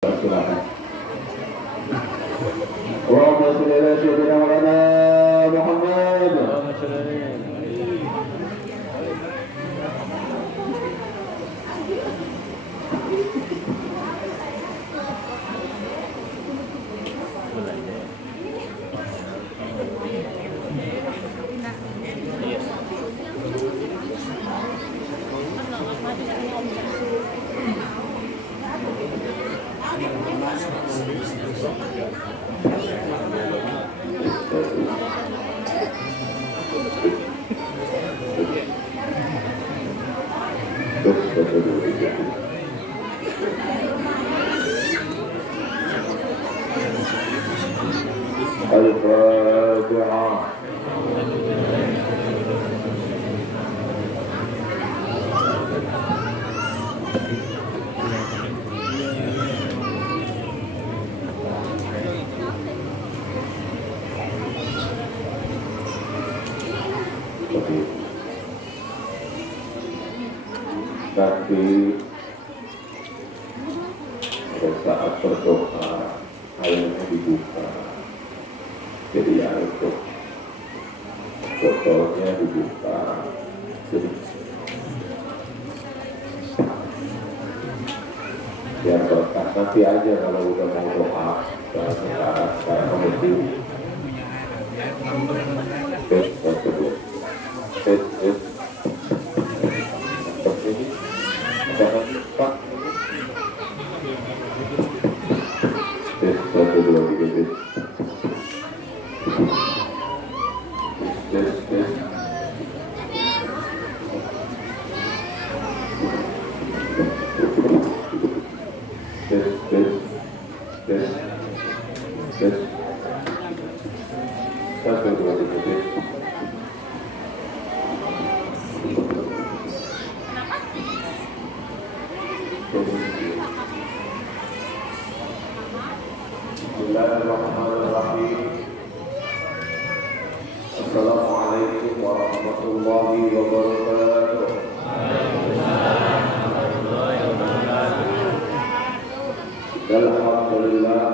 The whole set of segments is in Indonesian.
Silakan. Allahumma shalli ala sayyidina Maulana Muhammad. Al-Fatihah. Tapi pada saat berdoa airnya dibuka, jadi ya itu botolnya dibuka, jadi biar berkah. Nanti aja kalau udah mau doa sekarang komisi Bismillahirrahmanirrahim. Assalamualaikum warahmatullahi wabarakatuh. Alhamdulillah.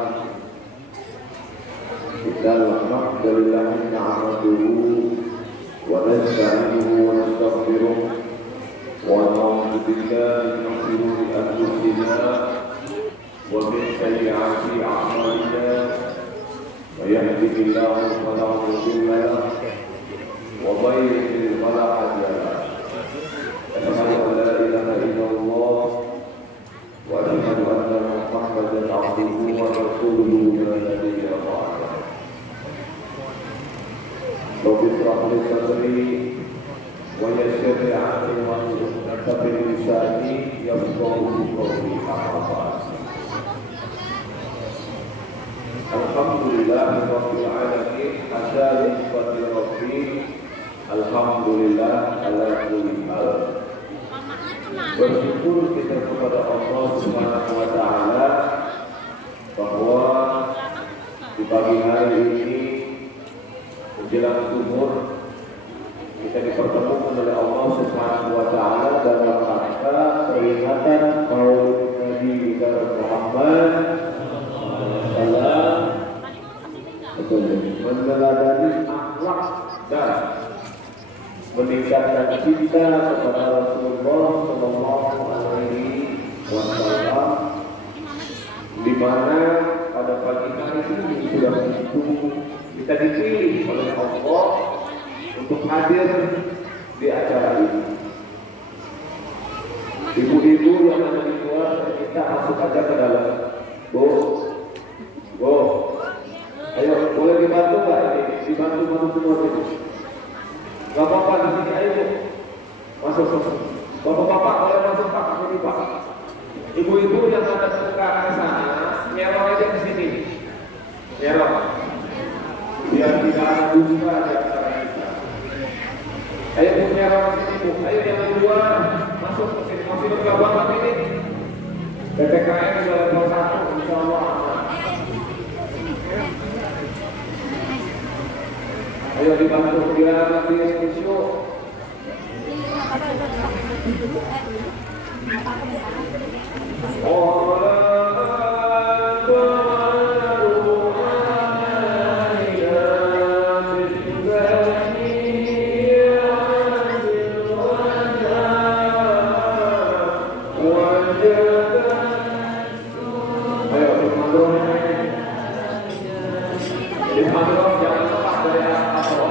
Alhamdulillah na'maduhu wa nasta'inuhu wa nastaghfiruh wa na'udzu billahi min shururi anfusina wa min sayyi'ati a'malina. May yahdihillahu fala mudilla lahu wa may yudlil fala hadiya lahu. Asyhadu an la ilaha illallah wa asyhadu anna Muhammadan 'abduhu wa rasuluhu la nabiyya ba'dahu. Rabbi shrah li sadri wa yassir li 'amri wahlul 'uqdatam min lisani yafqahu qawli. Alhamdulillah rabbil alamin, hasan wa rabbi. Alhamdulillah ala kulli hal. Bersyukur kita kepada Allah Subhanahu wa taala bahwa di pagi hari ini menjelang zuhur kita dipertemukan oleh Allah Subhanahu wa taala dalam rangka peringatan Maulid Nabi Muhammad sallallahu meneladani akhlak dan meningkatkan cinta kepada Rasulullah sallallahu alaihi wasallam, di mana pada pagi hari ini sudah tentu kita dipilih oleh Allah untuk hadir di acara ini. Ibu-ibu yang ada di luar, kita masuk aja ke dalam. Bu, ayo boleh dibantu nggak ini? Dibantu masuk semua sini. Gak apa-apa di sini, ayo masuk. Bapak-bapak boleh masuk Pak, ini Pak. Ibu-ibu yang ada ke arah sana, nyerong aja ke sini. Nyerong. Biar tidak ada dusta di antara kita. Ayo punya orang sini Bu, ayo yang di luar masuk ke sini, masih bergabung ini. PPKM sudah level 1, insya Allah. Ayo dibantu biar nanti isu. Oh, Di Madura jangan lepas dari apa-apa.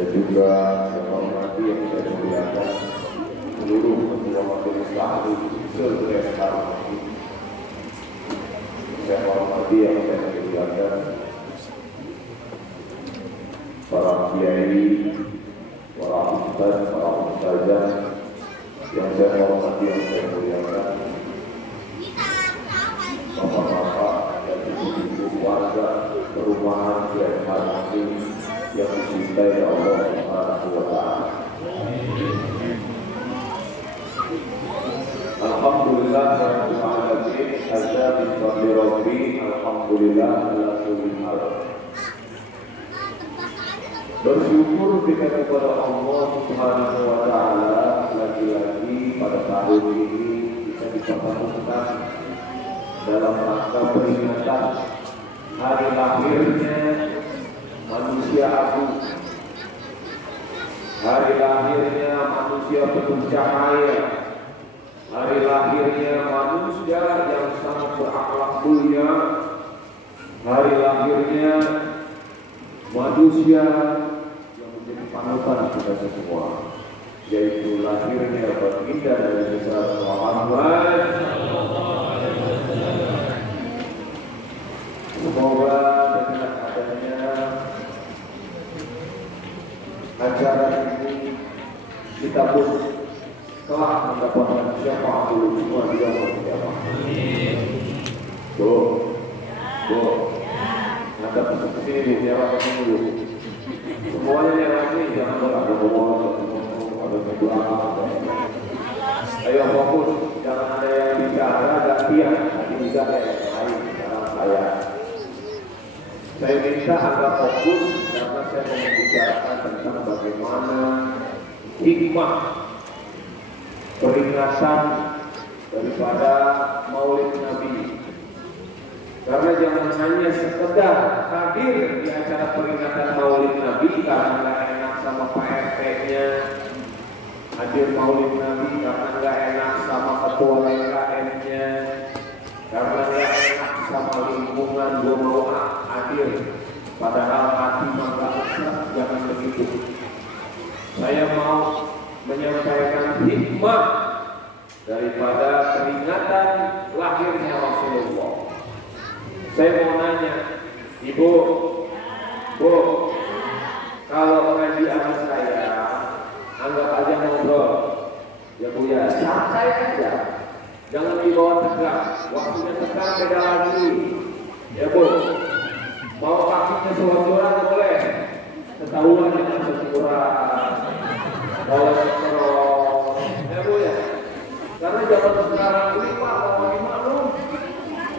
Ketika para kiai, para ustaz, para ustazah yang saya hormati, yang saya muliakan, bapak-bapak dan ibu-ibu warga perumahan Kiai Harmoni yang dicintai Allah Subhanahu wa Ta'ala. Alhamdulillah rabbil alamin, hadza min fadli rabbi, alhamdulillah ala kulli hal. Bersyukur kita kepada Allah Subhanahu wa Ta'ala, lagi-lagi pada tahun ini kita dipertemukan dalam rangka peringatan hari lahirnya manusia agung, hari lahirnya manusia penuh cahaya, hari lahirnya manusia yang sangat berakhlak mulia, hari lahirnya manusia yang menjadi panutan kita semua, yaitu lahirnya baginda dari besar Muhammad. Semoga dengan adanya acara ini kita pun telah mendapatkan syafaatul semua di dalam kiamat. Ada pesan sini jawab dulu. Semuanya yang lagi jangan ada ngomong, ada berdoa. Ayo fokus, jangan ada yang bicara gantian, nanti bisa yang lain dalam saya. Saya minta agak fokus karena saya mau membicarakan tentang bagaimana hikmah peringatan daripada Maulid Nabi. Karena jangan hanya sekedar hadir di acara peringatan Maulid Nabi karena nggak enak sama Pak RT-nya, hadir Maulid Nabi karena nggak enak sama ketua LKM-nya, karena nggak enak sama lingkungan, gua mau menyampaikan hikmah daripada peringatan lahirnya Rasulullah. Saya mau nanya, Ibu, Bu, kalau ngaji anak saya, anggap aja ngobrol, ya Bu ya, santai aja, jangan dibawa tegang. Waktunya tegang beda lagi, ya Bu. Mau kakinya selonjoran boleh, ketahuan dengan sekurang, kolesterol, ya Bu ya. Karena zaman sekarang ini Pak, mau dimaklum,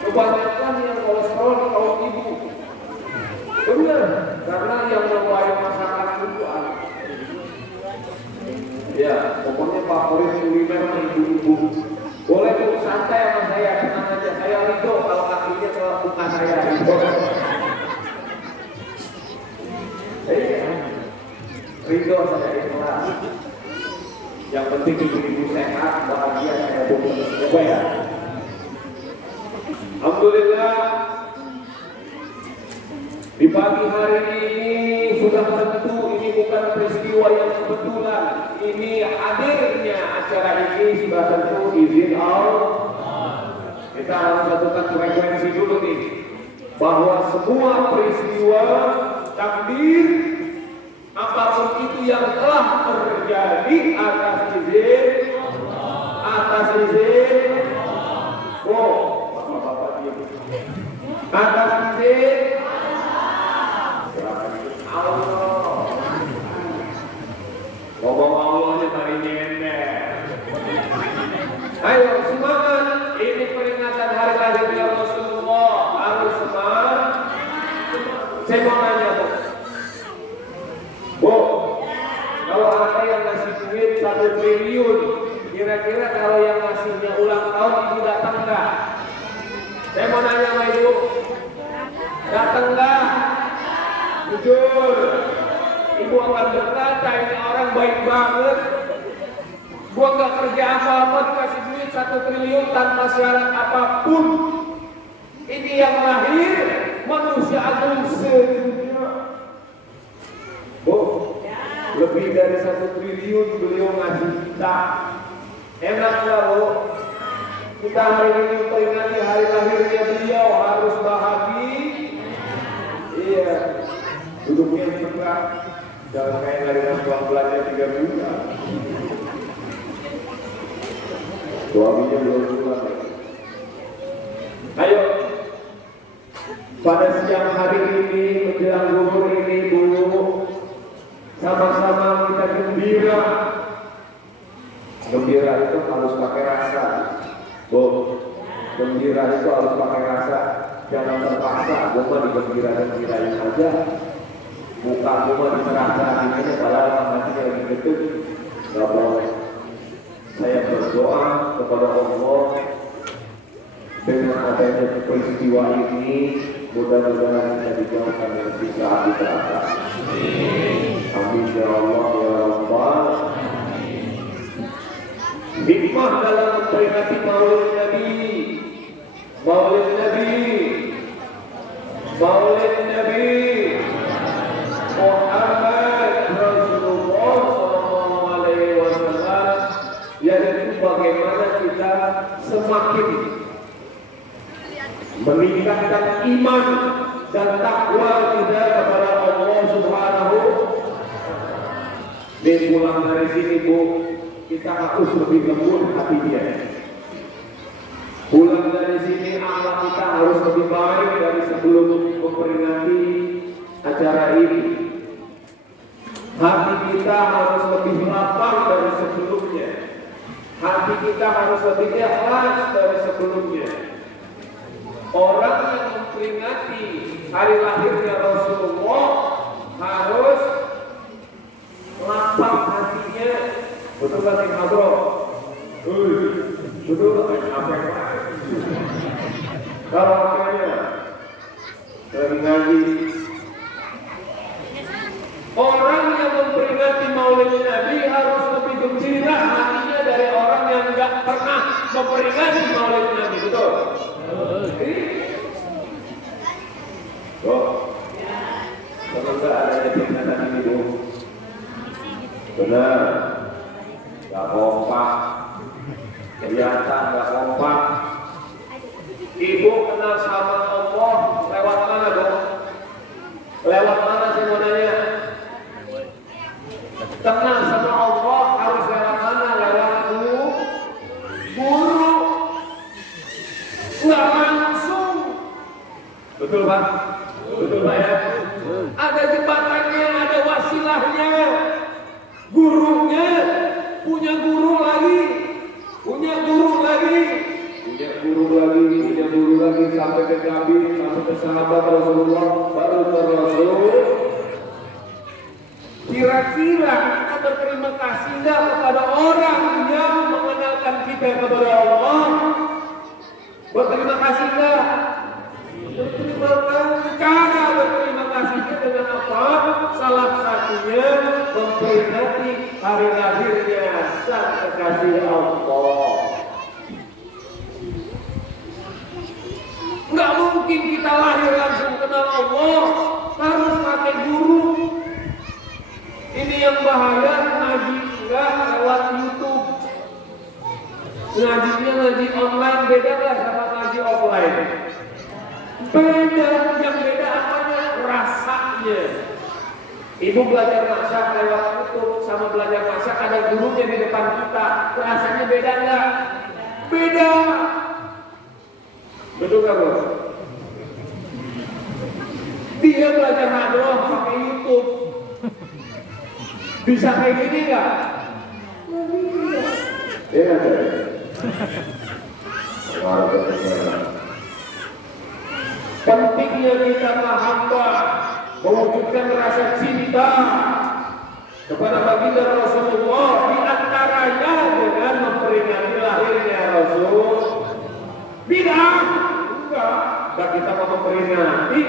kebanyakan yang kolesterol di kaum ibu. Benar, karena yang membawa masakan itu anak. Ya, pokoknya favorit kuliner ibu-ibu. Boleh Bu, santai sama saya, tenang aja. Saya ridho kalau kakinya ke muka saya ridho. Ridho saya ikhlas. Yang penting ibu-ibu sehat, bahagia, saya pun coba ya. Alhamdulillah, di pagi hari ini sudah tentu ini bukan peristiwa yang kebetulan. Ini hadirnya acara ini sudah tentu izin Allah. Kita harus satukan frekuensi dulu nih, bahwa semua peristiwa takdir apapun itu yang telah terjadi atas izin bapak-bapak diam, atas izin Allah. Ngomong Allahnya tadi nyender. Ayo semangat, ini peringatan hari lahirnya Rasulullah, harus semangat. Saya mau nanya Bu, kalau ada yang ngasih duit 1 triliun, kira-kira kalau yang ngasihnya ulang tahun ibu datang nggak? Saya mau nanya sama ibu, datang nggak? Jujur, ibu akan berkata ini orang baik banget. Gua nggak kerja apa-apa dikasih duit 1 triliun tanpa syarat apapun. Ini yang lahir manusia agung sedunia. Bu, lebih dari 1 triliun beliau ngasih kita. Enak nggak Bu? Kita hari ini memperingati hari lahirnya beliau, harus bahagia. Iya, duduknya di tengah, jangan kayak ngarikan uang belanja 3 bulan. Suaminya belum pulang. Ayo, pada siang hari ini menjelang zuhur ini dulu, sama-sama kita gembira. Gembira itu harus pakai rasa. Bu, gembira itu harus pakai rasa. Jangan terpaksa, gue mah digembira-gembirain aja. Muka gue mah diserah-serahin aja, padahal hatinya lagi getut. Gak boleh. Saya berdoa kepada Allah dengan adanya peristiwa ini, mudah-mudahan kita dijauhkan dari siksa api neraka. Amin ya Allah ya Rabbal. Hikmah dalam memperingati Maulid Nabi, Maulid Nabi, Maulid Nabi Muhammad Rasulullah Sallallahu Alaihi Wasallam, yaitu bagaimana kita semakin meningkatkan iman dan takwa kita kepada Allah Subhanahu. Di pulang dari sini Bu, kita harus lebih lembut hatinya. Pulang dari sini akhlak kita harus lebih baik dari sebelum memperingati acara ini. Hati kita harus lebih lapang dari sebelumnya. Hati kita harus lebih ikhlas dari sebelumnya. Orang yang memperingati hari lahirnya Rasulullah harus lapang hatinya. Betul kan Nek Bro? Betul kan apa yang kalau makanya lagi ngaji, orang yang memperingati Maulid Nabi harus lebih gembira hatinya dari orang yang nggak pernah memperingati Maulid Nabi. Betul? Semoga adanya peringatan ini Bu. Benar. nggak langsung. Betul Pak? Betul Pak ya? Ada jembatannya, ada wasilahnya. Gurunya punya guru lagi, punya guru lagi, punya guru lagi, punya guru lagi sampai ke Nabi, sampai ke sahabat Rasulullah, baru ke Rasul. Kira-kira kita berterima kasih nggak kepada orang yang mengenalkan kita kepada Allah? Berterima kasih nggak? Berterima kasih. Cara berterima kasihnya dengan apa? Salah satunya memperingati hari lahirnya sang kekasih Allah. Nggak mungkin kita lahir langsung kenal Allah, harus pakai guru. Ini yang bahaya, ngaji enggak lewat YouTube. Ngajinya ngaji online beda lah sama ngaji offline. Beda, yang beda apanya? Rasanya. Ibu belajar masak lewat YouTube sama belajar masak ada gurunya di depan kita. Rasanya beda enggak? Beda. Betul nggak Bos? Dia belajar hadroh pakai YouTube. Bisa kayak gini nggak? Iya. Pentingnya kita mahabbah, mewujudkan rasa cinta kepada baginda Rasulullah, di antaranya dengan memperingati lahirnya Rasul. Bid'ah enggak kita mau memperingati.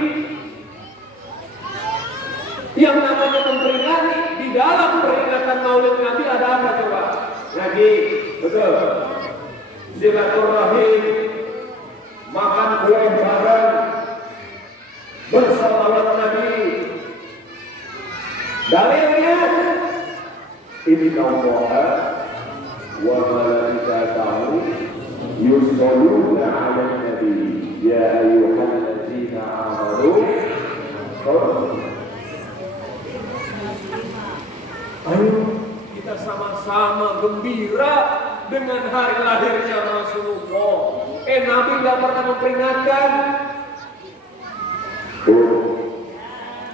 Yang namanya memperingati, di dalam peringatan Maulid Nabi ada apa coba? Ngaji, betul. Silaturahim, makan kue bareng, bersalawat Nabi. Dalilnya Inna Allaha wa malaikatahu yusholluna 'alan nabi ya ayyuhalladzina amanu sallu. Ayo kita sama-sama gembira dengan hari lahirnya Rasulullah. Nabi nggak pernah memperingatkan.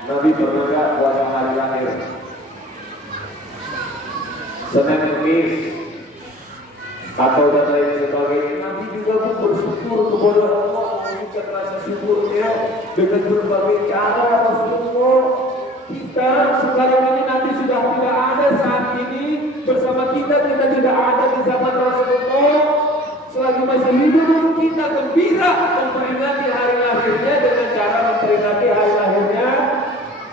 Nabi pernah nggak puasa hari lahir? Senin Kemis atau dan lain sebagainya. Nabi juga bersyukur kepada Allah, mengucapkan rasa syukurnya dengan berbagai cara. Rasulullah, kita sekarang ini nanti sudah tidak ada saat ini bersama kita tidak ada di zaman Rasulullah. Selagi masih hidup kita gembira memperingati hari lahirnya dengan cara memperingati hari lahirnya.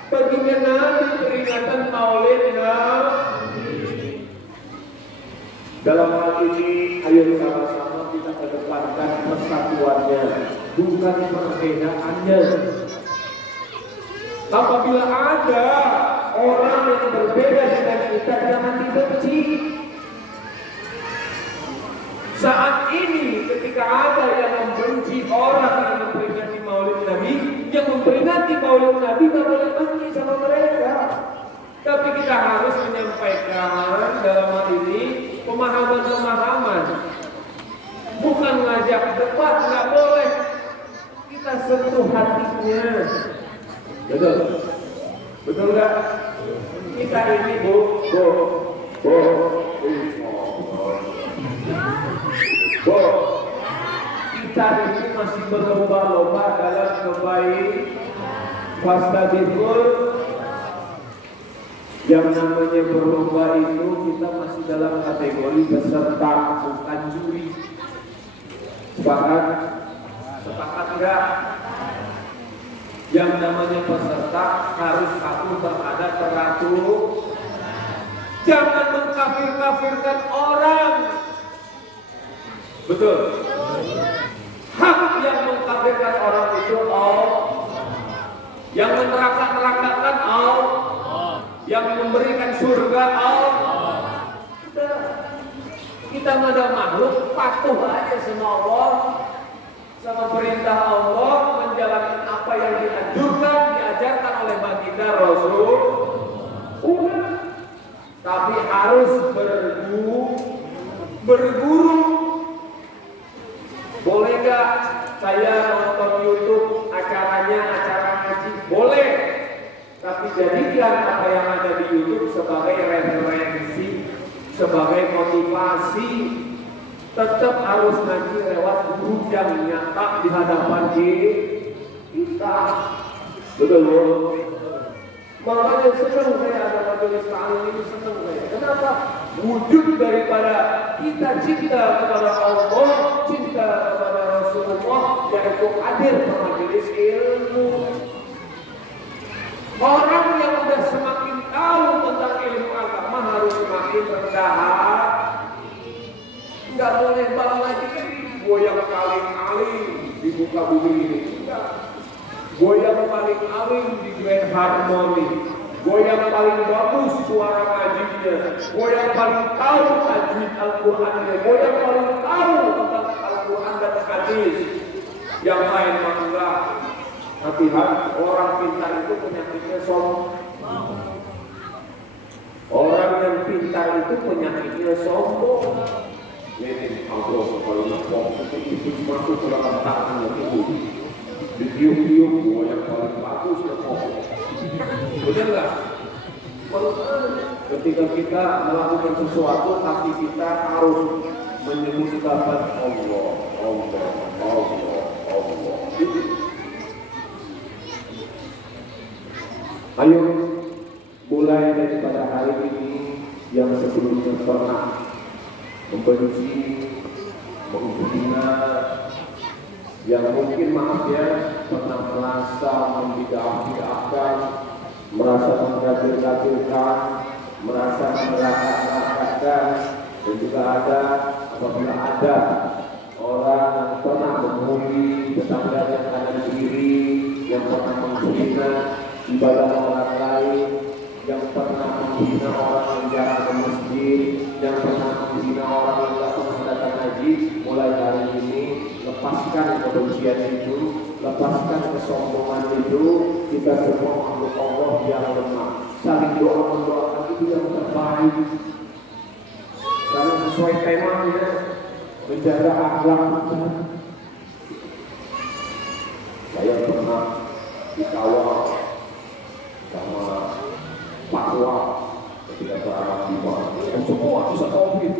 Bagaimana Nabi peringatan Maulid Nabi. Dalam hal ini ayo sama-sama kita kedepankan persatuannya, bukan perbedaannya. Apabila ada orang yang berbeda dengan kita, jangan dibenci. Saat ini ketika ada yang membenci orang yang memperingati Maulid Nabi, yang memperingati Maulid Nabi tidak boleh benci sama mereka. Tapi kita harus menyampaikan dalam hal ini pemahaman-pemahaman. Bukan ngajak debat, nggak boleh. Kita sentuh hatinya. Betul? Betul nggak? Kita ini Bu, kita ini masih berlomba-lomba dalam kebaikan. Fastaqimul. Yang namanya berlomba itu kita masih dalam kategori peserta, bukan juri. Sepakat? Sepakat enggak? Yang namanya peserta harus patuh terhadap peraturan. Jangan mengkafir-kafirkan orang. Betul. Hak yang mengkafirkan orang itu Allah. Yang meneraka-nerakakan Allah. Yang memberikan surga Allah. Kita nggak ada makhluk, patuh aja sama Allah, sama perintah Allah, menjalankan apa yang dianjurkan, diajarkan oleh baginda Rasul. Tapi harus berguru. Boleh nggak saya nonton YouTube acaranya acara ngaji, boleh. Tapi jadikan apa yang ada di YouTube sebagai referensi, sebagai motivasi. Tetap harus ngaji lewat guru yang nyata di hadapan kita. Betul. Makanya senang saya ada majelis ta'lim ini, senang saya. Kenapa? Wujud daripada kita cinta kepada Allah, cinta kepada Rasulullah, yaitu hadir ke majelis ilmu. Orang yang sudah semakin tahu tentang ilmu agama harus semakin rendah hati. Enggak boleh lagi goyang kaling-kaling di muka bumi ini. Enggak. Goyang paling alim di Grand Harmony, goyang paling bagus suara ngajinya, goyang paling tahu tajwid Al-Qur'annya, goyang paling tahu tentang Al-Qur'an dan hadis. Yang lain mah enggak. Hati-hati, orang pintar itu penyakitnya sombong. Orang yang pintar itu penyakitnya sombong. Ini Allah kalau ngomong itu masuk ke dalam tangan itu. Ditiup-tiup gua yang paling bagus ya kok. Benar nggak? Ketika kita melakukan sesuatu, hati kita harus menyebutkan Allah, Allah, Allah, Allah. Ayo mulai daripada hari ini yang sebelumnya pernah membenci, menghina, yang mungkin maaf ya pernah merasa membidah-bidahkan, merasa mengkafir-kafirkan, merasa meraka-rakakan, dan juga ada apabila ada orang yang pernah memuji tetangga yang kanan kiri, yang pernah menghina ibadah orang lain, yang pernah menghina orang yang jarang ke masjid, yang pernah menghina orang yang tidak pernah datang haji, mulai hari ini lepaskan kebencian itu, lepaskan kesombongan itu. Kita semua makhluk Allah yang lemah, saling doa mendoakan itu yang terbaik. Karena sesuai temanya menjaga akhlak kita. Saya pernah dikawal sama Pak Wah ketika berarah di mana. Semua bisa COVID.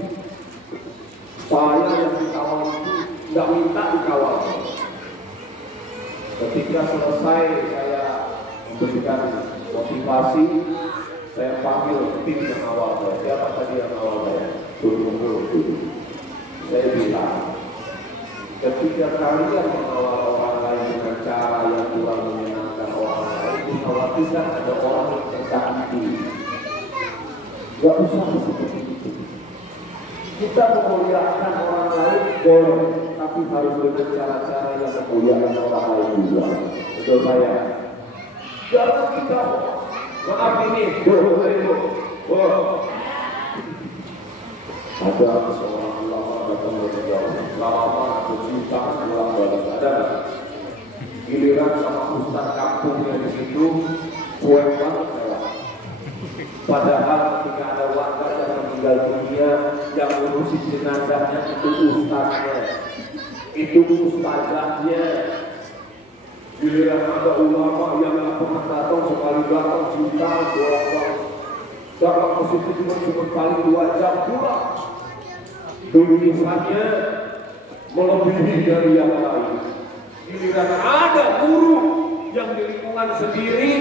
Saya yang dikawal itu nggak minta dikawal. Ketika selesai saya memberikan motivasi, saya panggil tim yang awal saya. Siapa tadi yang awal saya? Suruh. Saya bilang, ketika kalian mengawal orang lain dengan cara yang kurang menyenangkan orang lain, dikhawatirkan ada orang yang tersakiti. Gak usah seperti itu. Kita memuliakan orang lain boleh, tapi harus dengan cara-cara yang memuliakan orang lain juga. Betul saya? Jangan kita, maaf ini, ada seorang ulama datang berjauh, lama aku cinta pulang balik ada. Giliran sama ustaz kampungnya di situ, cuek banget saya. Padahal ketika ada warga yang meninggal dunia, yang ngurusin jenazahnya itu ustaznya, itu ustazahnya. Giliran ada ulama yang nggak pernah datang, sekali datang cinta bolak-balik. Dalam positif cuma paling 2 jam pulang. Tulisannya melebihi dari yang lain. Giliran ada guru yang di lingkungan sendiri,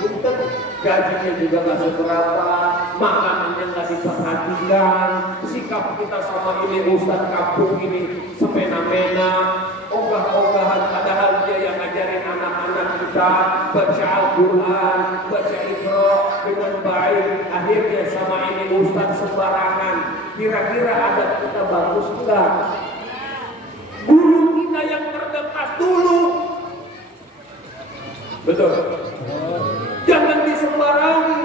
untuk gajinya juga nggak seberapa, makanannya nggak diperhatikan, sikap kita sama ini ustaz kampung ini semena-mena, ogah-ogahan, padahal dia yang ngajarin anak-anak kita baca Al-Quran, baca Iqra dengan baik. Akhirnya sama ini ustaz sembarangan. Kira-kira adat kita bagus enggak? Guru kita yang terdekat dulu. Betul. Jangan disembarangi.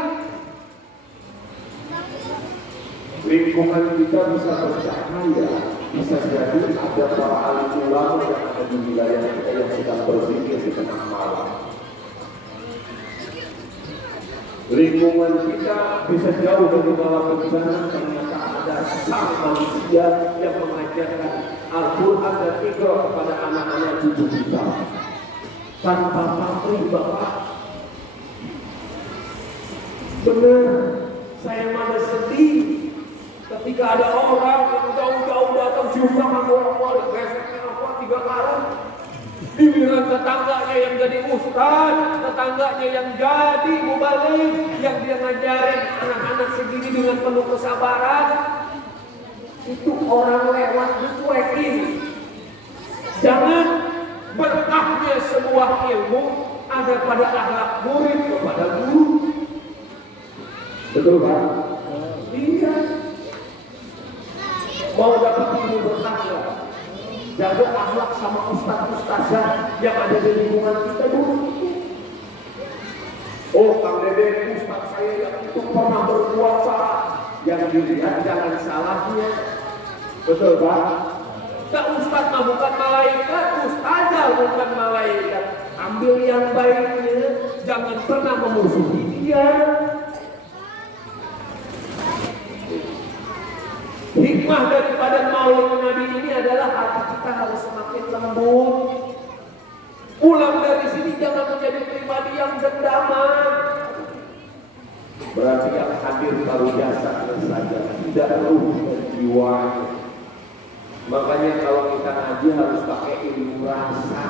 Lingkungan kita bisa bercahaya, bisa jadi ada para alim ulama yang ada di wilayah kita yang sedang berzikir di tengah malam. Lingkungan kita bisa jauh dari malam bencana, ternyata ada sang manusia yang mengajarkan Al-Quran dan Iqra kepada anak-anak cucu kita tanpa pamrih Bapak. Benar, saya mana sedih ketika ada orang yang jauh-jauh datang jumpa sama orang-orang resetnya apa 3 karung. Giliran tetangganya yang jadi ustaz, tetangganya yang jadi mubalik, yang dia ngajarin anak-anak segini dengan penuh kesabaran. Itu orang lewat dicuekin. Jangan berkahnya sebuah ilmu ada pada akhlak murid kepada guru. Betul kan? Iya. Mau dapat ilmu berkahnya, jaga akhlak sama ustaz-ustazah yang ada di lingkungan kita dulu. Oh, Kang Dede, ustaz saya yang itu pernah berbuat salah. Yang dilihat jangan salahnya. Betul Pak? Tak ustaz mah bukan malaikat, ustazah bukan malaikat. Ambil yang baiknya, jangan pernah memusuhi dia. Hikmah daripada maulid Nabi ini adalah hati kita harus semakin lembut. Pulang dari sini jangan menjadi pribadi yang dendaman. Berarti yang hadir baru jasadnya saja, tidak ruh dan jiwanya. Makanya kalau kita ngaji harus pakai ilmu rasa.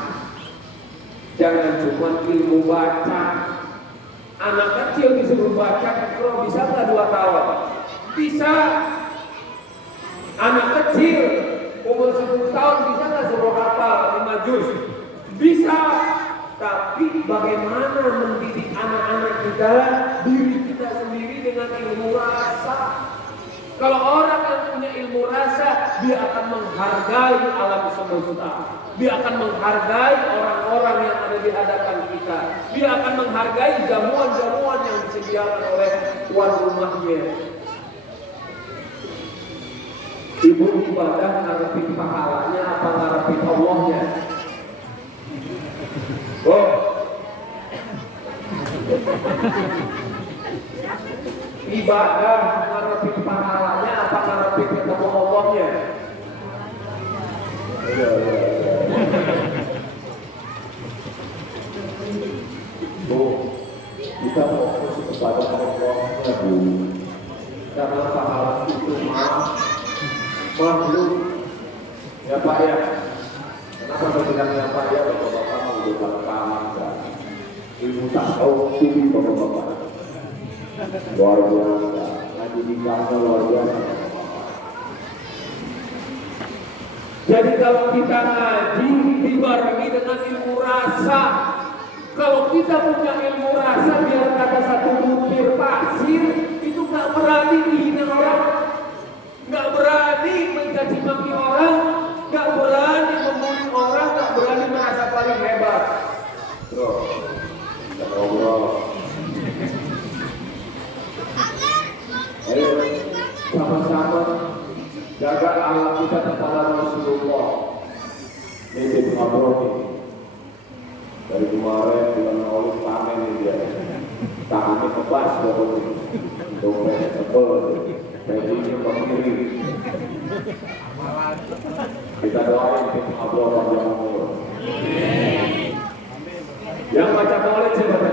Jangan cuma ilmu baca. Anak kecil disuruh baca Iqra bisa nggak 2 tahun? Bisa. Anak kecil umur 10 tahun bisa nggak suruh hafal 5 juz? Bisa. Tapi bagaimana mendidik anak-anak kita, diri kita sendiri dengan ilmu rasa? Kalau orang yang punya ilmu rasa, dia akan menghargai alam semesta. Dia akan menghargai orang-orang yang ada di hadapan kita. Dia akan menghargai jamuan-jamuan yang disediakan oleh tuan rumahnya. Ibu ibadah ngarepin pahalanya apa ngarepin Allahnya? Oh, ibadah ngarepin pahalanya apa ngarepin ketemu Allahnya? Bu, kita fokus kepada Allahnya Bu, karena pahala itu makhluk. Ya Pak ya, kenapa saya bilang ya Pak ya? Bapak-bapak mau belakangan dan ilmu tasawuf tinggi bapak-bapak. Luar biasa, ngaji di kantor luar biasa. Jadi kalau kita ngaji dibarengi dengan ilmu rasa. Kalau kita punya ilmu rasa, biar kata satu butir pasir itu nggak berani dihina orang, nggak berani mencaci maki orang, nggak berani membuli orang, nggak berani merasa paling hebat. Bro, kita ngobrol. Ayo sama-sama jaga alam kita kepada Rasulullah. Ini ngobrol nih. Dari kemarin bulan Maulid pamen nih dia. Tangannya kebas pokoknya. Dompetnya tebel. Bajunya kemiri. Kita doain tim ngobrol panjang umur. Yang baca Maulid siapa?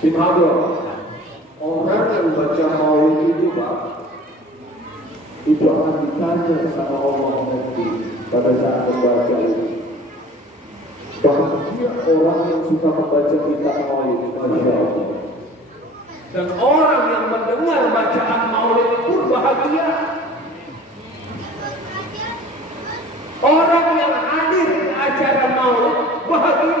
Tim ngobrol. Orang yang baca Maulid itu Pak, itu akan ditanya sama Allah nanti pada saat membaca itu. Bahagia orang yang suka membaca kitab Maulid, Masya Allah. Dan orang yang mendengar bacaan Maulid pun bahagia. Orang yang hadir di acara Maulid bahagia.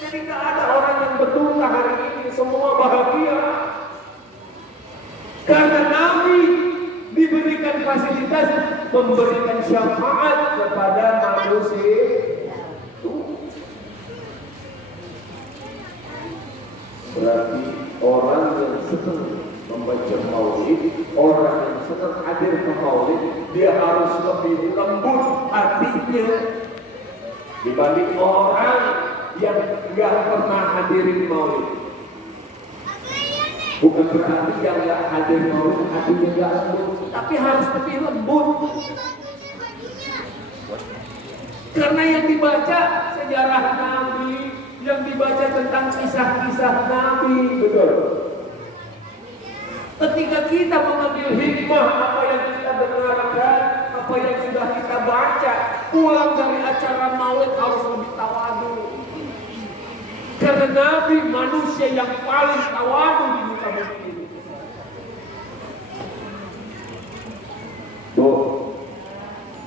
Jadi tidak ada orang yang berduka hari ini, semua bahagia. Karena Nabi diberikan fasilitas memberikan syafaat kepada manusia. Berarti orang yang senang membaca Maulid, orang yang senang hadir ke Maulid, dia harus lebih lembut hatinya dibanding orang yang tidak pernah hadirin Maulid. Bukan berarti yang nggak hadir Maulid hatinya nggak lembut, tapi harus lebih lembut. Karena yang dibaca sejarah Nabi, yang dibaca tentang kisah-kisah Nabi, betul. Ketika kita mengambil hikmah apa yang kita dengarkan, apa yang sudah kita baca, pulang dari acara maulid harus lebih tawadu. Karena Nabi manusia yang paling tawadu di muka bumi ini.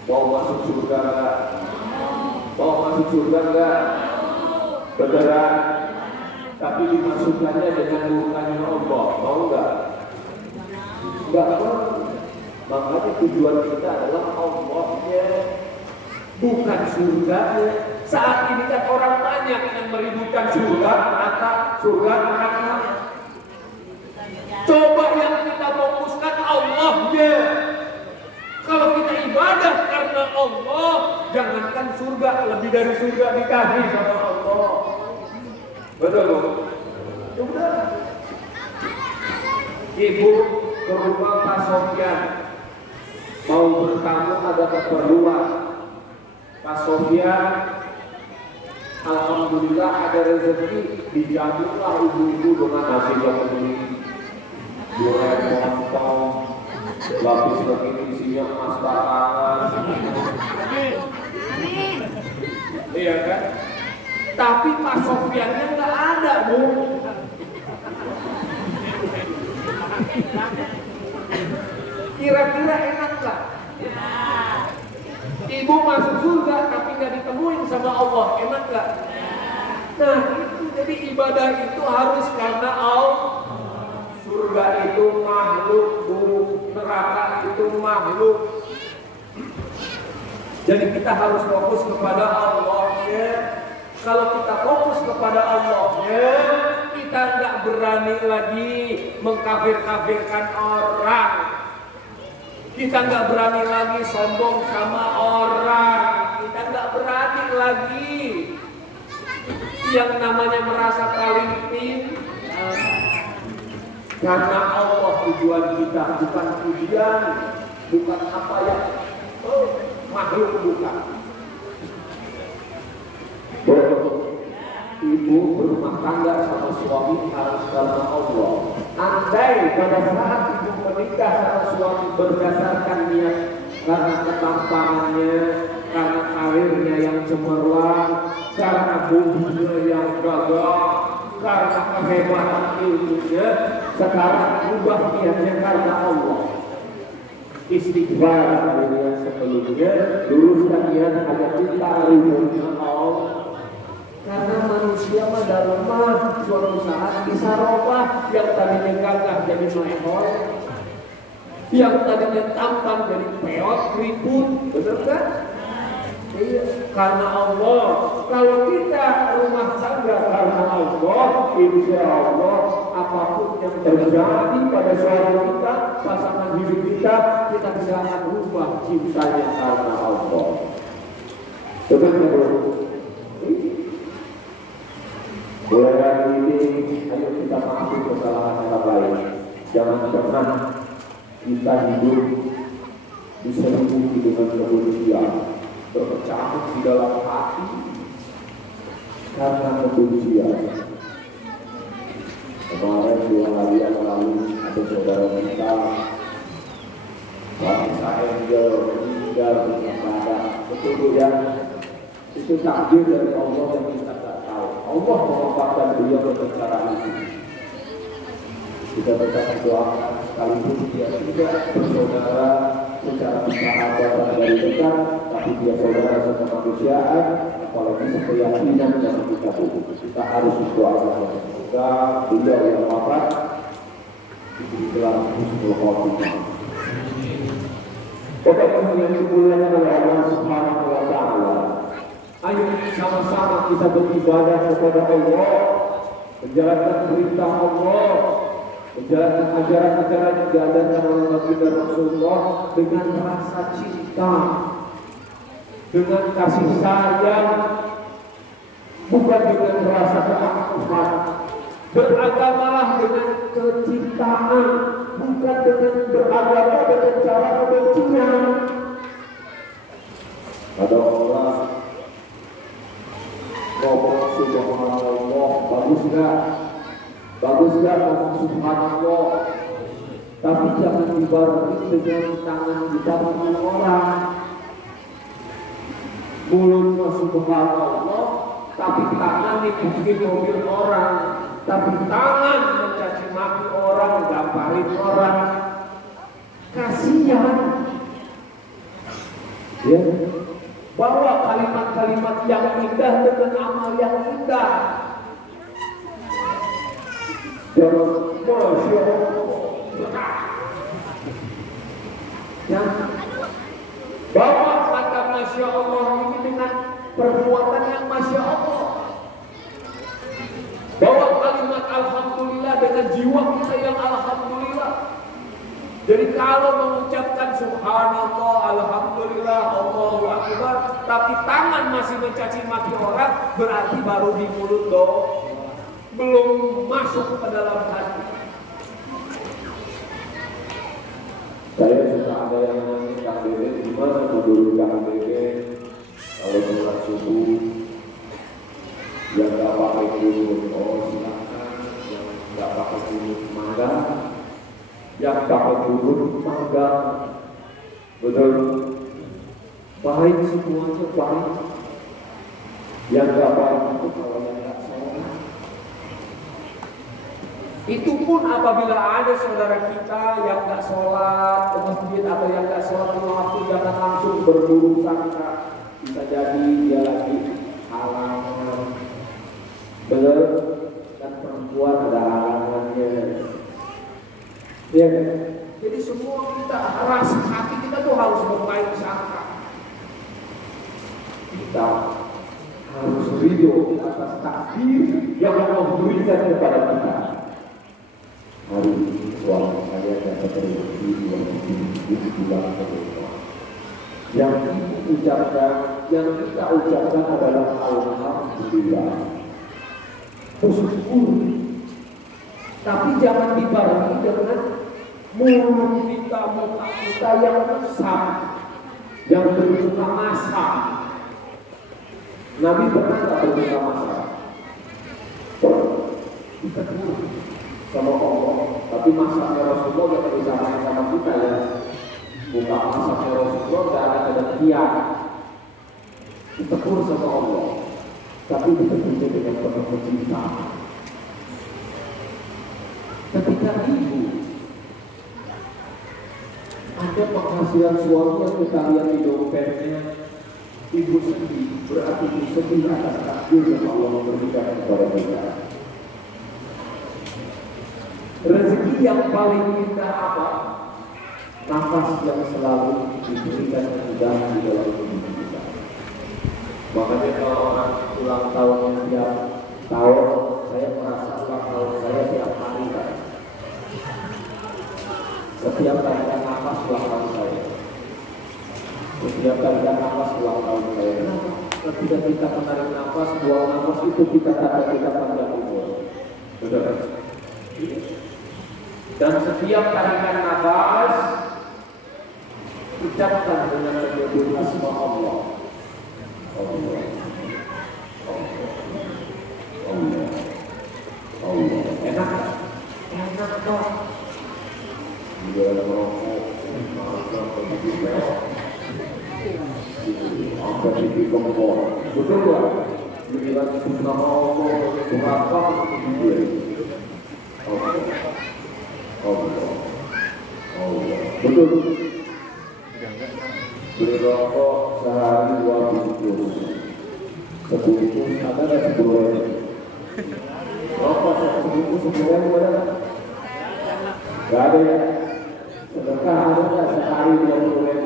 Mau masuk surga enggak? Mau masuk surga enggak? Beneran? Tapi dimasukkannya dengan murkanya Allah. Mau enggak? Enggak mau. Makanya tujuan kita adalah Allahnya, bukan surganya. Saat ini kan orang banyak yang meributkan surga, neraka, surga, neraka. Coba yang kita fokuskan Allahnya. Kalau kita ibadah karena Allah, jangankan surga, lebih dari surga dikasih sama Allah. Betul, Bu? Sudah. Ibu ke rumah Pak Sofyan, mau bertamu, ada keperluan. Pak Sofyan, alhamdulillah ada rezeki, dijamulah ibu-ibu dengan nasi goreng, goreng montong, lapis lagi isinya emas batangan. Iya kan? Tapi Pak Sofyannya nggak ada, Bu. Kira-kira enak nggak? Ibu masuk surga tapi nggak ditemuin sama Allah, enak nggak? Nah, itu jadi ibadah itu harus karena Allah. Surga itu makhluk, Bu. Neraka itu makhluk. Jadi kita harus fokus kepada Allahnya. Kalau kita fokus kepada Allahnya, kita nggak berani lagi mengkafir-kafirkan orang. Kita nggak berani lagi sombong sama orang. Kita nggak berani lagi yang namanya merasa paling pintar. Karena Allah tujuan kita, bukan pujian, bukan apa yang makhluk, bukan. Ibu berumah tangga sama suami harus karena Allah. Andai pada saat ibu menikah sama suami berdasarkan niat karena ketampangannya, karena karirnya yang cemerlang, karena budinya yang gagah, karena kehebatan ilmunya, sekarang ubah niatnya karena Allah. Istighfar yang sebelumnya, luruskan niat hanya kita ridhonya Allah. Karena manusia mah dalam mah suatu saat bisa robah, yang tadinya gagah jadi melehoi, yang tadinya tampan jadi peot, keriput, betul kan? Iya, karena Allah. Kalau kita rumah tangga karena Allah, insya Allah apapun yang terjadi pada suami kita, pasangan hidup kita, kita bisa akan rubah cintanya karena Allah. Betul kan? Mulai hari ini, ayo kita maafkan kesalahan orang lain. Jangan pernah kita hidup diselimuti dengan kebencian, berkecamuk di dalam hati karena kebencian. Kemarin 2 hari yang lalu ada saudara kita, wanita Angel meninggal dengan keadaan. Betul ya? Itu takdir dari Allah yang kita tak tahu. Allah mewafatkan beliau dengan cara itu. Kita tetap berdoakan sekalipun dia tidak bersaudara secara persahabatan dari dekat, tapi dia saudara sekemanusiaan, apalagi sekeyakinan yang kita butuh. Kita harus berdoakan semoga beliau yang wafat diberi gelar husnul khotimah. Oke, yang dimuliakan oleh Allah Subhanahu wa taala. Ayo sama-sama kita beribadah kepada Allah, menjalankan perintah Allah, menjalankan ajaran-ajaran yang diajarkan oleh Baginda Rasulullah dengan rasa cinta, dengan kasih sayang, bukan dengan rasa keangkuhan. Beragamalah dengan kecintaan, bukan dengan beragama dengan cara kebencian. Ada orang subhanallah, bagus gak? Bagus gak ngomong subhanallah? Tapi jangan dibarengi dengan tangan kita dengan orang. Mulut subhanallah, tapi tangan dibikin mobil orang, tapi tangan mencaci maki orang, gamparin orang. Kasihan. Ya. Bawa kalimat-kalimat yang indah dengan amal yang indah. Jangan Masya Allah. Ya. Bawa kata Masya Allah ini dengan perbuatan yang Masya Allah. Bawa kalimat Alhamdulillah dengan jiwa kita yang Alhamdulillah. Jadi kalau mengucapkan Subhanallah, Alhamdulillah, Allahu Akbar, tapi tangan masih mencaci maki orang, berarti baru di mulut doang, belum masuk ke dalam hati. Saya suka ada yang nanya Kang Dede, gimana menurut Kang Dede kalau sholat subuh yang nggak pakai kunut? Oh silakan, yang nggak pakai kunut mangga, yang pakai kunut mangga, betul. Baik semuanya baik. Yang nggak baik itu kalau yang nggak sholat. Itu pun apabila ada saudara kita yang nggak sholat ke masjid atau yang nggak sholat lima waktu, jangan langsung berburu sangka. Bisa jadi dia lagi halangan. Benar? Dan perempuan ada halangannya. Ya kan? Jadi semua kita rasa hati kita tuh harus berbaik sangka. Kita harus ridho atas takdir yang Allah berikan kepada kita. Hari ini suami saya dapat rezeki 2 bulan kedua. Yang ibu ucapkan, yang kita ucapkan adalah Alhamdulillah. Bersyukur. Tapi jangan dibarengi dengan mulut kita, muka kita yang musam, yang berbuka masa. Nabi pernah tak berbuka masa? Kita sama Allah, tapi masanya Rasulullah gak bisa main sama kita ya. Bukan masanya Rasulullah gak ada kedengkian. Ditegur sama Allah, tapi ditegur dengan penuh kecintaan. Ketika ibu ada penghasilan suami yang kita lihat di dompetnya, ibu sedih, berarti ibu sedih atas takdir yang Allah memberikan kepada kita. Rezeki yang paling indah apa? Nafas yang selalu diberikan kemudahan di dalam hidup kita. Makanya kalau orang ulang tahunnya tiap tahun, saya merasa ulang tahun saya tiap hari kan. Setiap tarikan nafas ulang tahun saya. Setiap tarikan nafas ulang tahun saya. Ketika kita menarik nafas, buang nafas itu kita kata kita panjang umur. Betul. Dan setiap tarikan nafas ucapkan dengan menyebut asma Allah. Allah, Allah, Allah, Allah. Enak tak? Enak tak? Dia merokok, makan begitu mewah. Angkat gigi kompor. Betul tak? Bilang nama Allah berapa dia? Allah. Allah, Allah, betul. Beli rokok sehari 2 bungkus. Sebungkus ada nggak 10.000? Rokok sebungkus 10.000 ada nggak? Nggak ada ya. Sedekah ada nggak sehari 20.000?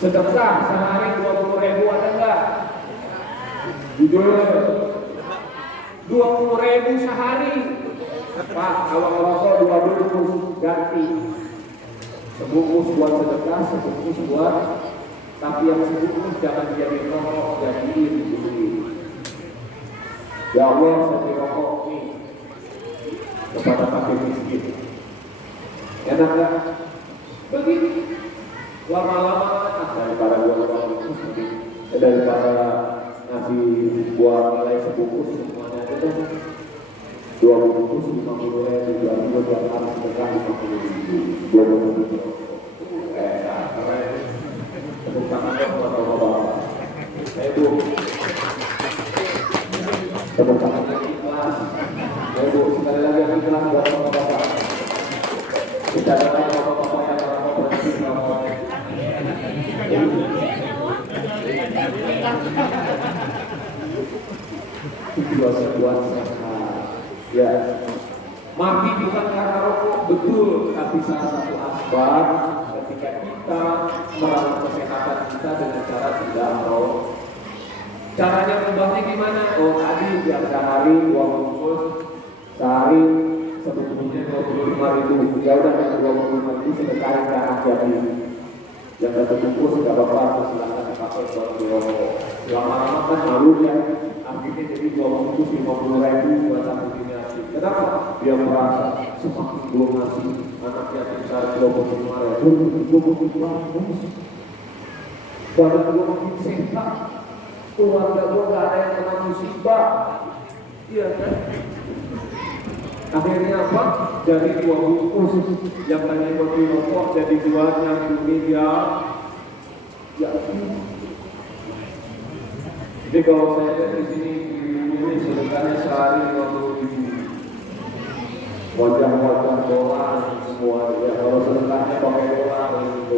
Sedekah sehari 20.000 ada nggak? Jujur. 20.000 sehari. Pak, kalau ngerokok 2 bungkus ganti. Sebungkus buat sedekah, sebungkus buat, tapi yang sebungkus jangan jadi rokok, jadi dibeli. Ya Allah, saya rokok nih kepada fakir miskin. Enak gak? Begini. Lama-lama daripada 2 bungkus begini. Ada daripada ngasih buat nilai sebungkus semuanya itu kan 2 bungkus 50.000, berarti buat harus sedekah 50.000, 2 bungkus. Keren. Tepuk tangannya buat bapak-bapak. Ibu. Tepuk tangannya ikhlas. Ibu, sekali lagi ikhlas buat bapak-bapak. Kita doakan bapak-bapak yang mau berhenti namanya. Tujuan sehat. Ya, mati bukan karena rokok, betul, tapi salah satu asbab ketika kita merawat kesehatan kita dengan cara tidak merokok. Caranya mengubahnya gimana? Oh, tadi tiap sehari 2 bungkus, sehari sebetulnya 25.000. Ya udah, yang 25.000 sedekahin ke anak yatim. Yang 1 bungkus nggak apa-apa, silakan dipakai buat dirokok. Lama-lama kan malu ya, akhirnya jadi 2 bungkus 50.000 buat satu yatim. Kenapa? Dia merasa semakin gue ngasih anak yatim sehari 25.000, gue makin bagus. Badan gue makin sehat. Keluarga gue gak ada yang kena musibah. Iya kan? Akhirnya apa? Jadi 2 bungkus yang tanya buat dirokok jadi 2 yang dunia. Ya. Jadi kalau saya lihat di sini ini sedekahnya sehari 50.000. Wajah-wajah dolar semua. Ya kalau sedekahnya pakai dolar itu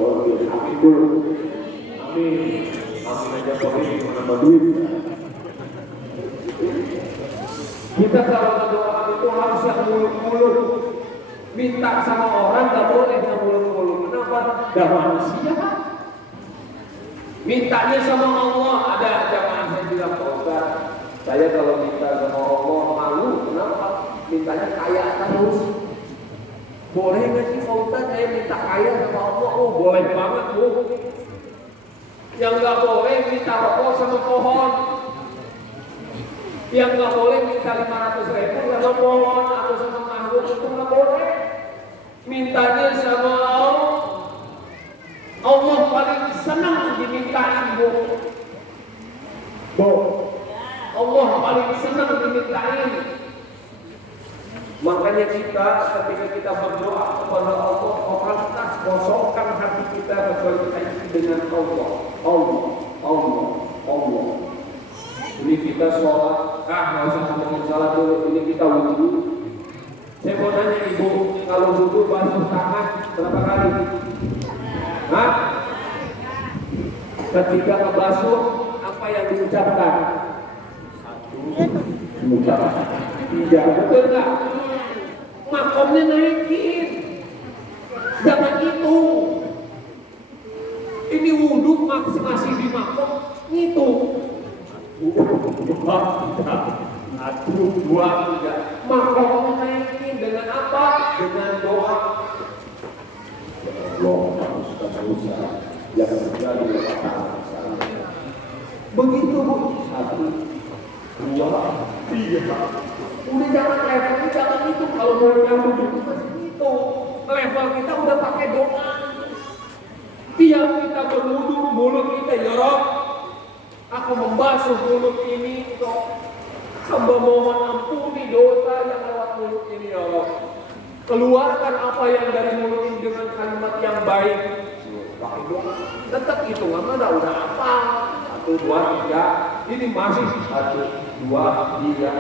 amin dulu. Amin. Amin aja pakai menambah duit. Kita kalau berdoa itu harus yang mulut-mulut. Minta sama orang gak boleh yang mulut-mulut. Kenapa? Gak manusia. Mintanya sama Allah. Ada jamaah saya bilang, Pak Ustaz, saya kalau minta sama Allah malu. Kenapa? Mintanya kaya terus. Boleh gak sih Pak Ustaz saya minta kaya sama Allah? Oh boleh banget Bu. Yang gak boleh minta rokok sama pohon. Yang nggak boleh minta 500.000 sama pohon atau sama makhluk, itu nggak boleh. Mintanya sama Allah. Allah paling senang dimintain Bu. Allah paling senang dimintain. Makanya kita ketika kita berdoa kepada Allah, otoritas kosongkan hati kita berkaitan dengan Allah. Allah. Ini kita sholat, nggak usah ngomongin sholat dulu, ini kita wudhu. Saya mau nanya ibu, kalau wudhu basuh tangan berapa kali? Hah? Ketika ngebasuh, apa yang diucapkan? 1. Diucapkan 3, betul nggak? Makomnya naikin, jangan hitung. Ini wudhu masih di makom, ngitung. 1, 2, 3. Makomnya naikin dengan apa? Dengan doa. Allah Ustaz yang terjadi lepas begitu Bu. 1, 2, 3. Udah jangan level, jangan itu. Kalau mau yang begitu masih itu. Level kita udah pakai doa. Tiap kita berwudu, mulut kita ya Rob, aku membasuh mulut ini untuk hamba mohon ampuni dosa yang lewat mulut ini ya Allah. Keluarkan apa yang dari mulut ini dengan kalimat yang baik. Pakai doa. Tetap hitungan mana udah apa? 1, 2, 3. Ini masih 1, 2, 3.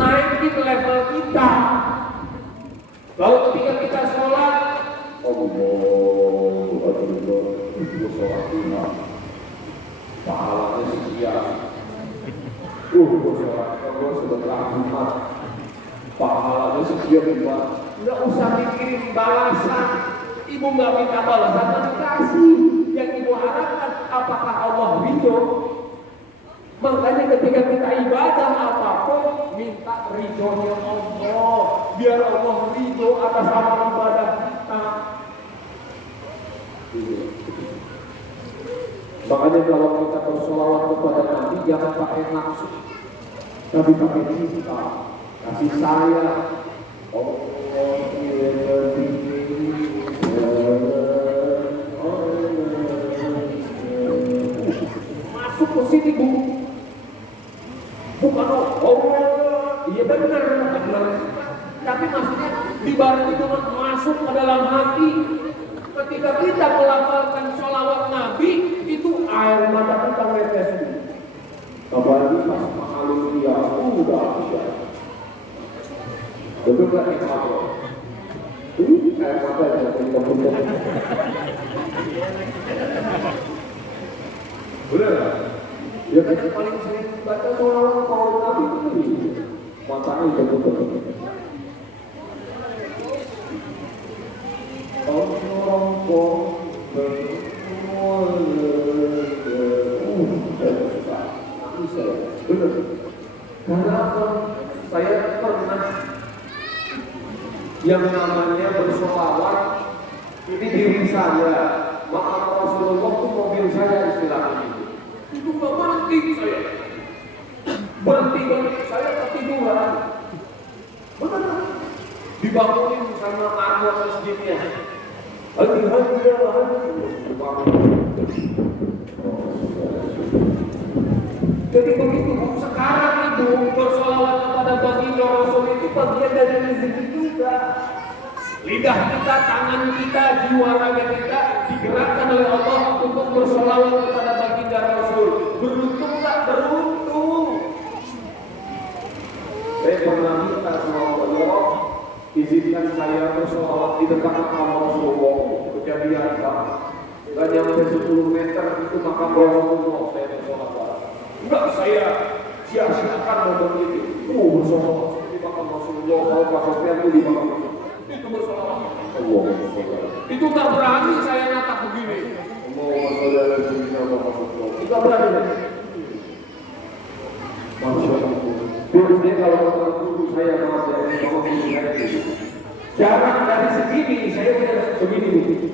Naikin level kita. Lalu ketika kita sholat, Allahu Akbar, itu sholat imam. Pahalanya sekian. Sholat kalau sedekah Jumat, pahalanya sekian juga. Nggak usah mikirin balasan. Ibu nggak minta balasan, tapi kasih. Yang ibu harapkan, apakah Allah ridho? Makanya ketika kita ibadah apapun, minta ridhonya Allah. Biar Allah ridho atas amal ibadah kita. Makanya kalau kita bersolawat kepada Nabi, jangan pakai nafsu, tapi pakai cinta, kasih sayang. sini Bu. Bukan iya benar. Tapi maksudnya dibarengi dengan masuk ke dalam hati. Ketika kita melafalkan sholawat Nabi, itu air mata kita netes. Apalagi pas haleluya, udah bisa. Betul nggak nih Pak? Air mata yang kita punya. Benar nggak? Ya kan yang paling sering baca sholawat Maulid Nabi itu matanya betul-betul. Benar. Karena apa? Saya pernah yang namanya bersolawat ini diri saya, maka Rasulullah itu mobil saya istilahnya itu nggak berhenti saya, berhenti saya ketiduran, benar dibangunin sama arwah masjidnya. Jadi begitu sekarang itu bersolawat kepada baginda Rasul itu bagian dari rezeki juga. Lidah kita, tangan kita, jiwa raga kita digerakkan oleh Allah untuk bersolawat kepada baginda Rasul. Beruntung tak beruntung. Saya pernah minta sama Allah, izinkan saya bersolawat di dekat makam Rasulullah. Kejadian Pak, nggak nyampe 10 meter itu makam Rasulullah saya bersolawat. Enggak, saya sia-siakan momen itu. Bersolawat di makam Rasulullah. Kalau Pak Sofian itu di makam itu bersolawat. Allah. Itu nggak berani saya natap begini. Allahumma sholli ala sayyidina Muhammad. Nggak berani. Masya Allah. Biasanya kalau orang guru saya maaf ya, kalau guru saya itu Jarak dari segini saya udah begini.